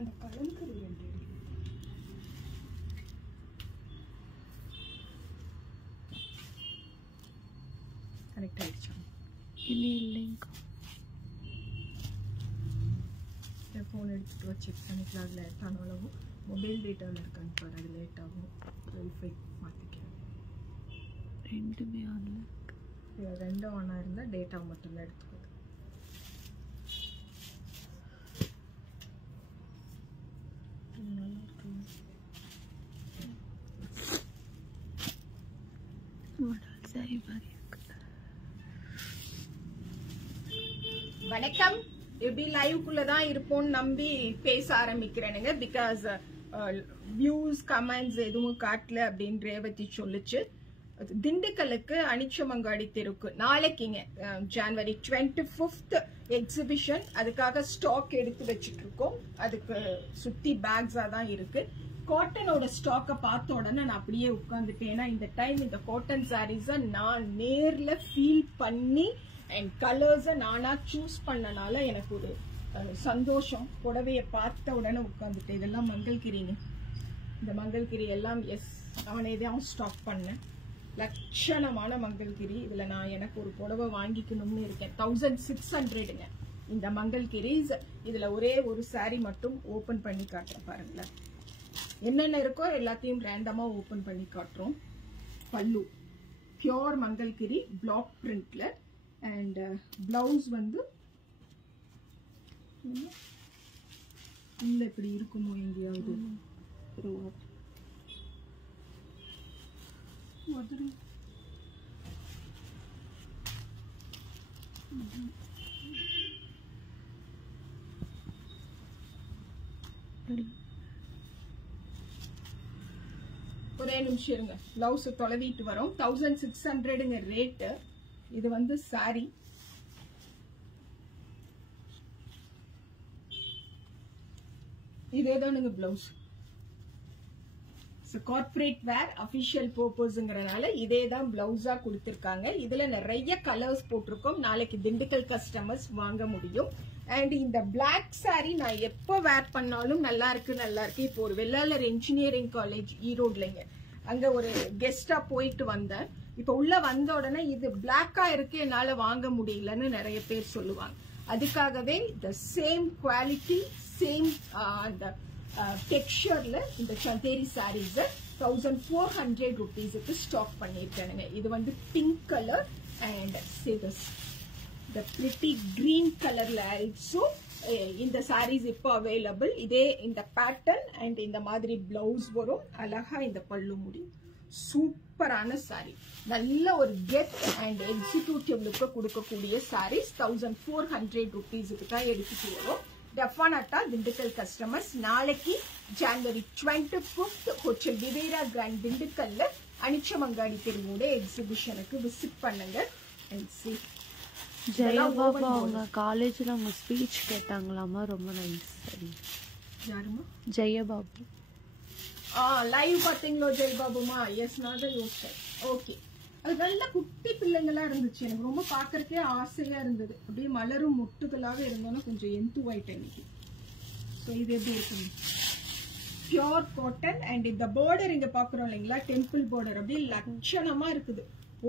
அந்த கலங்கரி ரெண்டு கனெக்ட் ஆயிடுச்சா? இல்லைங்க. ஃபோன் எடுத்துட்டு செக் பண்ணிக்கலாம். அது லேட் ஆனாலும் மொபைல் டேட்டாவில் இருக்கான்னு பாரு, அது லேட் ஆகும். வெரிஃபை மாற்றிக்கிறேன். ரெண்டுமே ஆன்ல. ரெண்டும் ஆனாக இருந்தால் டேட்டா மட்டும்தான் எடுத்துக்குது. சரி மாதிரி இருக்கு. வணக்கம். எப்படி லைவ்க்குள்ள தான் இருப்போம்னு நம்பி பேச ஆரம்பிக்கிறேனுங்க. பிகாஸ் வியூஸ் கமெண்ட்ஸ் எதுவும் காட்டல அப்படின்னு ரேவதி சொல்லுச்சு. திண்டுக்கலுக்கு அனிச்சமங்காடி தெருக்கு நாளைக்குங்க ஜனவரி 25th எக்ஸிபிஷன். அதுக்காக ஸ்டாக் எடுத்து வச்சுட்டு இருக்கோம். அதுக்கு சுத்தி பேக்ஸா தான் இருக்கு. காட்டனோட ஸ்டாக்கை பார்த்த உடனே நான் அப்படியே உட்காந்துட்டேன். ஏன்னா இந்த டைம் இந்த காட்டன் சாரீஸை நான் நேர்ல ஃபீல் பண்ணி அண்ட் கலர்ஸை நானா சூஸ் பண்ணனால எனக்கு ஒரு சந்தோஷம். புடவையை பார்த்த உடனே உட்காந்துட்டேன். இதெல்லாம் மங்கள்கிரிங்க. இந்த மங்கள்கிரி எல்லாம் எஸ் நானே தான் ஸ்டாக் பண்ணேன். லட்சணமான மங்கள்கிரி. இதுல நான் எனக்கு ஒரு புடவை வாங்கிக்கணும்னு இருக்கேன். 1600ங்க இந்த மங்கள்கிரிஸ். இதுல ஒரே ஒரு சாரி மட்டும் ஓபன் பண்ணி காட்டுறேன் பாருங்களேன். என்னென்ன இருக்கோ எல்லாத்தையும் ரேண்டமா ஓபன் பண்ணி காட்டுறோம். பல்லு பியோர் மங்கள்கிரி பிளாக் பிரிண்ட்ல அண்ட் பிளவுஸ் வந்து இல்ல இப்படி இருக்குமோ எங்கேயாவது ஒரே நிமிஷம் இருங்க. பிளவுஸ் தொலைவிட்டு வரும். 1600ங்க ரேட்டு. இது வந்து சாரி. இதேதானுங்க பிளவுஸ். கார்பரேட் வேர் அபிஷியல் பர்பஸ்ங்கிறனால இதேதான் பிளவுஸா கொடுத்திருக்காங்க. இதுல நிறைய கலர்ஸ் போட்டிருக்கோம். நாளைக்கு திண்டுக்கல் கஸ்டமர்ஸ் வாங்க முடியும். அண்ட் இந்த பிளாக் சாரி நான் எப்போ வேர் பண்ணாலும் நல்லா இருக்கு நல்லா இருக்கு. இப்போ ஒரு வெள்ளாளர் இன்ஜினியரிங் காலேஜ் ஈரோட்லங்க, அங்க ஒரு கெஸ்டா போயிட்டு வந்தேன். இப்ப உள்ள வந்த உடனே இது பிளாக்கா இருக்கு என்னால வாங்க முடியலன்னு நிறைய பேர் சொல்லுவாங்க. அதுக்காகவே த சேம் குவாலிட்டி சேம் அந்த டெக்ஸ்சர்ல இந்த சந்தேரி சாரீஸ் 1400 rupeesக்கு ஸ்டாக் பண்ணிருக்கானுங்க. இது வந்து pink colour and the pretty green கலர்ல ஆல்சோ இந்த சாரீஸ் இப்போ அவைலபிள். இதே இந்த பேட்டர்ன் அண்ட் இந்த மாதிரி பிளவுஸ் வரும். அழகா இந்த பல்லு முடி. சூப்பரான சாரி. நல்ல ஒரு கெட் அண்ட் எக்ஸிக்யூட்டிவ் லுக்க கொடுக்கக்கூடிய சாரீஸ் 1400 rupeesக்கு தான் எடுத்துட்டு வரும். டெஃபனட்டா திண்டுக்கல் கஸ்டமர்ஸ் நாளைக்கு ஜனவரி 25th ஹோட்டல் விவேரா கிராண்ட் திண்டுக்கல்ல அனிச்சமங்காடி தெருவோட எக்ஸிபிஷனுக்கு விசிட் பண்ணுங்க. அண்ட் see ஜெயபாபு அவங்க காலேஜ்ல அவங்க ஸ்பீச் கேட்டாங்களாமா. ரொம்ப நைஸ். சரி யாருமா? ஜெயபாபு. லைவ் பாத்தீங்களோ ஜெயபாபுமா? எஸ் நான் தான் யோசிச்சேன். ஓகே. அது நல்ல குட்டி பிள்ளைங்களா இருந்துச்சு. எனக்கு ரொம்ப பாக்குறதுக்கே ஆசையா இருந்தது. அப்படியே மலரும் முட்டுகளாக இருந்தோம்னா கொஞ்சம் எந்துவாயிட்டேன் இன்னைக்கு. ஸோ இது எப்படி இருக்குங்க? பியோர் காட்டன் அண்ட் இந்த பார்டர் இங்க பாக்குறோம் இல்லைங்களா, டெம்பிள் பார்டர் அப்படியே லட்சணமா இருக்குது.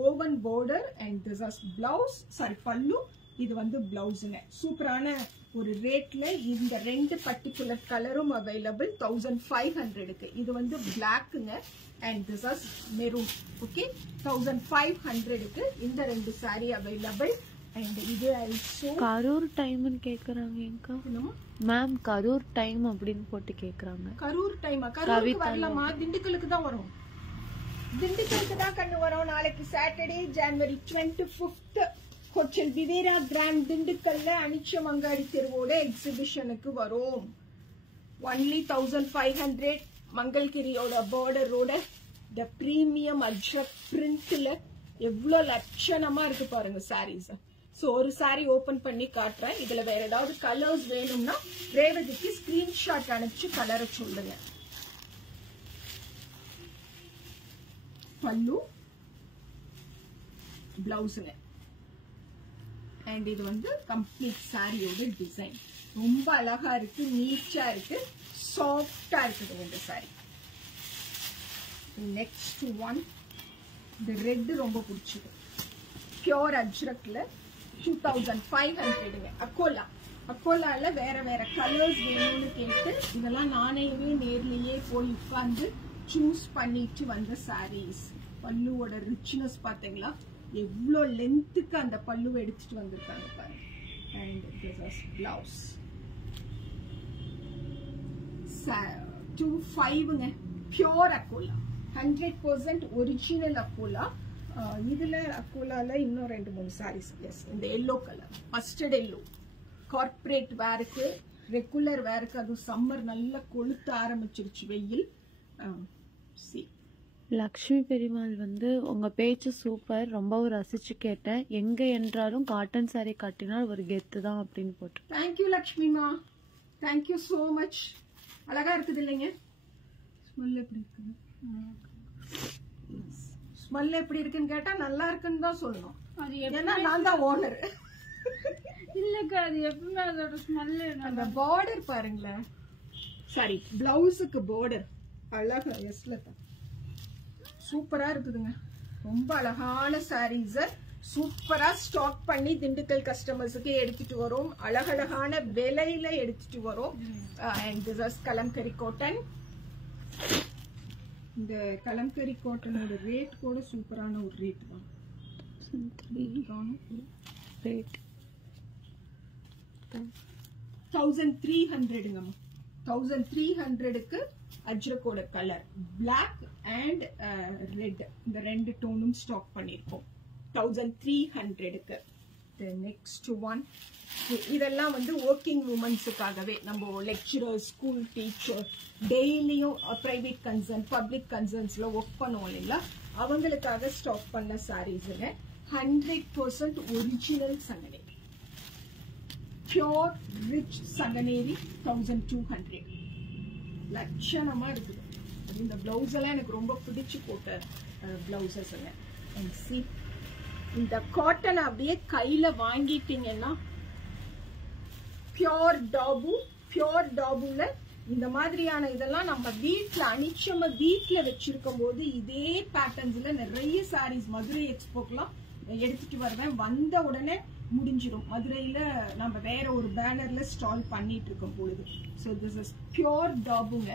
Woven border and this is blouse. Sari pallu. இது வந்து பிளவுஸுங்க. சூப்பரான ஒரு ரேட்ல இந்த ரெண்டு பர்டிகுலர் கலரும் அவைலபிள் 1500க்கு. இது வந்து பிளாக்குங்க and this is maroon. Okay 1500க்கு இந்த ரெண்டு சாரி அவைலபிள். அண்ட் இது ஆல்சோ கரூர் டைம்னு கேக்குறாங்க. எங்க மேம் கரூர் டைம் அப்படின்னு போட்டு கேக்குறாங்க. கரூர் டைமா? கரூருக்கு வரலாமா? திண்டுக்கலுக்கு தான் வரும். திண்டுக்கலுக்கு தான் கண்ணு வரும். நாளைக்கு சாட்டர்டே ஜனவரி 25th ஹோட்டல் விவேரா கிராண்ட் திண்டுக்கல்ல அனிச்சமங்காடி தெருவோட எக்ஸிபிஷனுக்கு வரும். ஒன்லி 1500 மங்கள்கிரியோட பார்டரோட த பிரீமியம் அஜ்ரக் பிரிண்ட்ல எவ்வளவு லட்சணமா இருக்கு பாருங்க சாரீஸ். சோ ஒரு சாரி ஓபன் பண்ணி காட்டுறேன். இதுல வேற ஏதாவது கலர்ஸ் வேணும்னா ரேவதிக்கு ஸ்கிரீன்ஷாட் அனுப்பிச்சு கலரை சொல்லுங்க. பல்லு பிளவுஸுங்க அண்ட் இது வந்து கம்ப்ளீட் சாரியோட டிசைன். ரொம்ப அழகா இருக்கு, நீச்சா இருக்கு, சாஃப்டா இருக்குது இந்த சாரி. நெக்ஸ்ட் ஒன், இந்த ரெட் ரொம்ப பிடிச்சது, பியோர் அஜ்ரக்ல 2500. அக்கோலால வேற வேற கலர்ஸ் வேணும்னு கேட்டு இதெல்லாம் நானேவே நேர்லயே போய் உட்கார்ந்து சூஸ் பண்ணிட்டு வந்த சாரீஸ். பல்லுவோட ரிச்னஸ் பாத்தீங்களா, எவ்வளோ லென்த்துக்கு அந்த பல்லுவை எடுத்துட்டு வந்திருக்காங்க பாருங்க. அண்ட் திஸ் இஸ் பிளவுஸ் 25ங்க. Pure Akola, 100% original Akola. இதுல அக்கோலால இன்னும் 2-3 சாரீஸ். எஸ், இந்த yellow colour, mustard yellow, corporate வேருக்கு, ரெகுலர் வேருக்கு. அது சம்மர் நல்லா கொளுத்த ஆரம்பிச்சிருச்சு வெயில். லக்ஷ்மி பெருமாள் வந்து உங்க பேச்சு சூப்பர், ரொம்பவும் ரசிச்சு கேட்டேன். எங்க என்றாலும் காட்டன் சாரி கட்டினால் ஒரு கெத்து தான் அப்படின்னு போட்டு. தேங்க்யூ லக்ஷ்மிமா, தேங்க்யூ சோ மச். அழகா இருக்குது இல்லைங்க? ஸ்மெல் எப்படி இருக்குது? ஸ்மெல் எப்படி இருக்குன்னு கேட்டா நல்லா இருக்குன்னு தான் சொல்லணும். ஏன்னா நான் தான் ஓனர். இல்லக்கா, அது எப்பவுமே அதோட ஸ்மெல். அந்த பார்டர் பாருங்களேன், சாரி பிளவுஸுக்கு பார்டர் அழகா எஸ்ல தான் சூப்பரா இருக்குதுங்க. ரொம்ப அழகான சாரீஸ சூப்பரா ஸ்டாக் பண்ணி திண்டுக்கல் கஸ்டமர்ஸுக்கு எடுத்துட்டு வரோம். அழகழகான விலையில எடுத்துட்டு வரோம். And this is kalamkari cotton. இந்த கலம்கரி காட்டனோட ரேட் கூட சூப்பரான ஒரு ரேட் தான். ரேட் 1300ங்க. 1300க்கு அஜ்ரக்கோட கலர் பிளாக் அண்ட் ரெட், இந்த 2 டோனும் ஸ்டாக் பண்ணிருக்கோம் 1300க்கு. நெக்ஸ்ட் ஒன், இதெல்லாம் வந்து ஒர்க்கிங் உமன்ஸுக்காகவே, நம்ம லெக்சரர், ஸ்கூல் டீச்சர், டெய்லியும் பிரைவேட் கன்சர்ன், பப்ளிக் கன்சர்ன்ஸ்ல ஒர்க் பண்ணுவோம் இல்லைங்களா, அவங்களுக்காக ஸ்டாக் பண்ண சாரீஸுங்க. 100% ஒரிஜினல் சங்கனேரி, பியோர் ரிச் சங்கனேரி 1200. லட்சணமா இருக்குது. இந்த பிளவுஸ் எல்லாம் எனக்கு ரொம்ப பிடிச்சு போட்ட பிளவுசஸ். இந்த காட்டன் அப்படியே கையில வாங்கிட்டீங்கன்னா பியோர் டாபு. பியோர் டாபுல இந்த மாதிரியான இதெல்லாம் நம்ம வீட்டுல அனிச்சமா வீட்டுல வச்சிருக்கும் போது இதே பேட்டர்ன்ஸ்ல நிறைய சாரீஸ் மதுரை எக்ஸ்போக்கெல்லாம் எடுத்துட்டு வருவேன். வந்த உடனே முடிஞ்சிடும். மதுரையில நம்ம வேற ஒரு பேனர்ல ஸ்டால் பண்ணிட்டு இருக்கும் பொழுது. ஸோ திஸ் இஸ் பியோர் டாபுங்க,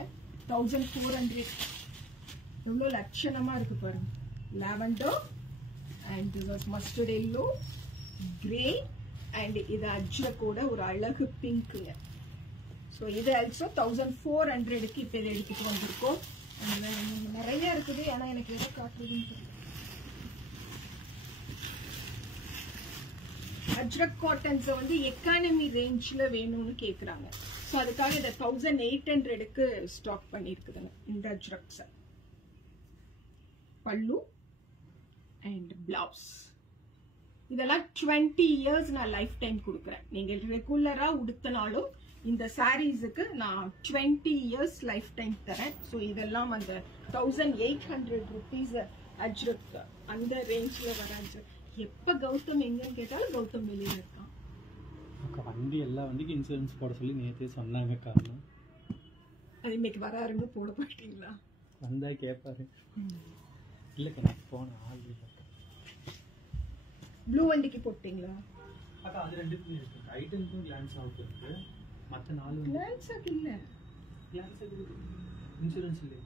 1400. எவ்வளோ லட்சணமா இருக்கு பாருங்க. Lavender and this is mustard yellow, grey and இது அஜ்ரக்கோட ஒரு அழகு பிங்க்குங்க. ஸோ இது ஆல்சோ 1400க்கு இப்போ இதை எடுத்துட்டு வந்திருக்கோம். நிறைய இருக்குது, ஏன்னா எனக்கு எதை காட்டுறதுன்னு தெரியல. அஜ்ரக் காட்டன்ஸ் வந்து எக்கானமி ரேஞ்ச்ல வேணும்னு கேக்குறாங்க. சோ அதுக்காக இந்த 1800க்கு ஸ்டாக் பண்ணிருக்குதுங்க இந்த அஜ்ரக்ஸ். பல்லு அண்ட் பிளவுஸ் இதெல்லாம் 20 இயர்ஸ் நான் லைஃப் டைம் கொடுக்குறேன். நீங்க ரெகுலரா உடுத்தினாலும் இந்த சாரீஸுக்கு நான் 20 இயர்ஸ் லைஃப் டைம் தரேன். ஸோ இதெல்லாம் அந்த 1800 rupees அஜ்ரக் அந்த ரேஞ்ச்ல வராது. எப்ப கௌதம் எங்கன்னு கேட்டாலும் கௌதம் வெளியில இருக்கான். வண்டி எல்லா வண்டிக்கும் இன்சூரன்ஸ் போட சொல்லி நேற்றே சொன்னாங்க. காரணம் அது இன்னைக்கு வராருன்னு போட மாட்டீங்களா? வந்தா கேட்பாரு. இல்லைக்கா நான் போனேன் ஆல்ரெடி. ப்ளூ வண்டிக்கு போட்டீங்களா? அக்கா அது 2க்கும் இருக்கு. ஐட்டனுக்கும் கிளான்ஸ் அவுட் இருக்கு. மற்ற 4 கிளான்ஸ் அவுட் இல்ல. கிளான்ஸ் அவுட் இன்சூரன்ஸ் இல்லையா?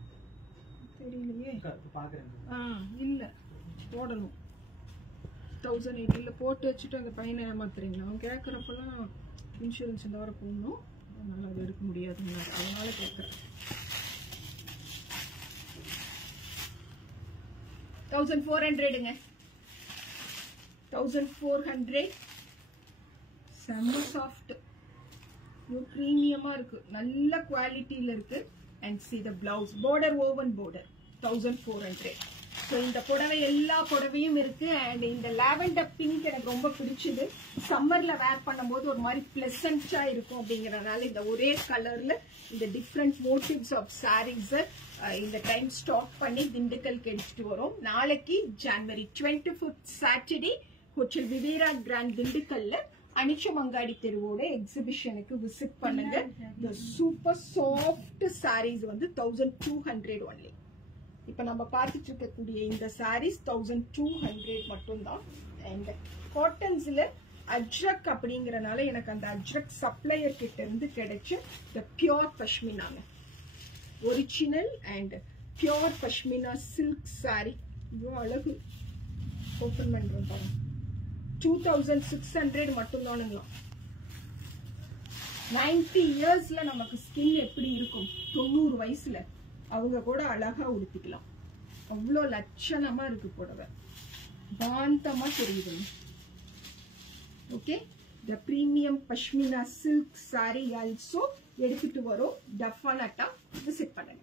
தெரியலையே. பார்க்குறேன். இல்ல போடணும். 1080 போட்டு வச்சுட்டு அந்த பையனை ஏமாத்துறீங்களா? அவன் கேட்குறப்பெல்லாம் இன்சூரன்ஸ் இந்த வாரம் போடணும், அதனால அது எடுக்க முடியாதுங்க, அதனால கேட்குறேன். 1400ங்க. 1400 செம்ம சாஃப்ட், ப்ரீமியமா இருக்கு, நல்ல குவாலிட்டியில இருக்கு. And see the blouse, border woven border 1400. So இந்த புடவை எல்லா புடவையும் இருக்கு. அண்ட் இந்த லாவெண்டர் பிங்க் எனக்கு ரொம்ப பிடிச்சது. சம்மர்ல வேர் பண்ணும்போது ஒரு மாதிரி பிளசண்டா இருக்கும் அப்படிங்கறதுனால இந்த ஒரே கலர்ல இந்த டிஃப்ரெண்ட் மோட்டிவ்ஸ் ஆஃப் சாரீஸ் இந்த டைம் ஸ்டாக் பண்ணி திண்டுக்கலுக்கு எடுத்துட்டு வரோம். நாளைக்கு January 25th Saturday hotel Vivera grand திண்டுக்கல்ல அனிச்சமங்காடி தெருவோட எக்ஸிபிஷனுக்கு விசிட் பண்ணுங்க. இந்த சூப்பர் சாஃப்ட் சாரீஸ் வந்து 1200 ஒன்லி. இப்ப நம்ம பார்த்துட்டு இருக்கக்கூடிய இந்த சாரீஸ் 1200 மட்டும்தான். அண்ட் காட்டன்ஸ்ல அஜ்ரக் அப்படிங்கறனால எனக்கு அந்த அஜ்ரக் சப்ளையர் கிட்ட இருந்து கிடைச்ச இந்த பியூர் பஷ்மினாங்க, original and pure pashmina silk sari. இவ்வளோ அழகு. ஓபன் பண்றோம் பாருங்க. 2600 மட்டும்தானுங்களா. 90 இயர்ஸ்ல நமக்கு ஸ்கின் எப்படி இருக்கும், 90 வயசுல அவங்க கூட அழகா உடுத்திக்கலாம். அவ்வளோ லட்சணமா இருக்கு புடவை, பாந்தமா தெரியுது. Okay, the premium pashmina silk sari also எடுத்துட்டு வரோம். டெஃபினட்டா விசிட் பண்ணுங்க.